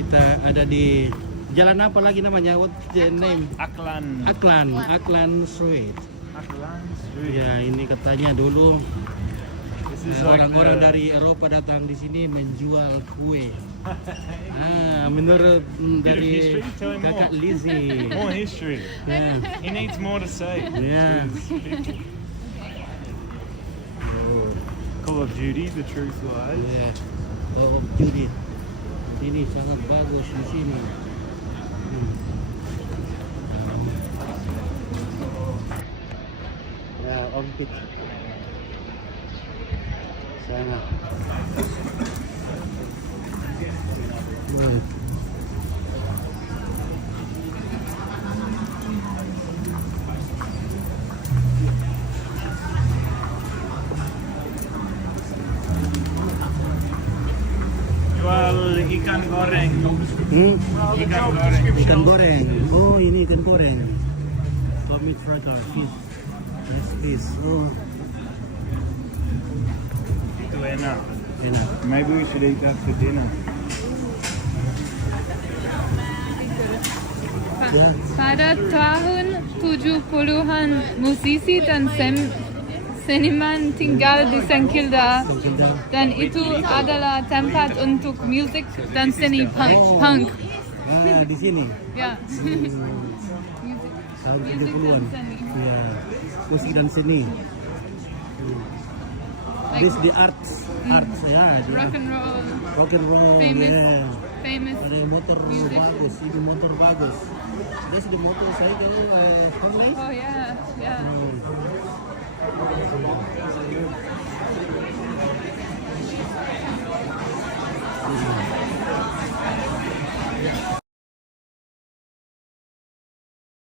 Kita ada di jalan apa lagi namanya? What the name? Aklan. Aklan Street. Aklan Street. Ya, ini katanya dulu This is like orang-orang the- dari Eropa datang di sini menjual kue. Menurut dari history, tell me kakak more. Lizzie. More history. Ya. He needs more to say. Yeah. Oh, Call of Duty, The Truth Lies. ya. Oh, Judith. Ini sangat bagus di sini. Ya, Om Pit. Sana. Jual ikan goreng. Ikan goreng. Ikan goreng. Oh, ini ikan goreng. Tommy Frater, fish. Fresh fish. Oh, Itu enak. enak. Maybe we should eat that for dinner. Ya. Pada tahun 70-an musisi dan seniman tinggal di Sengkilda Sengkilda. dan itu adalah tempat untuk musik dan seni Oh. punk. Di sini. Ya. Tahun Musik 70-an. dan seni. Ya. Musik dan seni. This the arts ya. di- Rock and roll, Rock and roll. Famous. Ya. famous. Ada yang motor Music. bagus, ini motor bagus. Dia sudah motor saya kalau Honda. Oh ya, ya.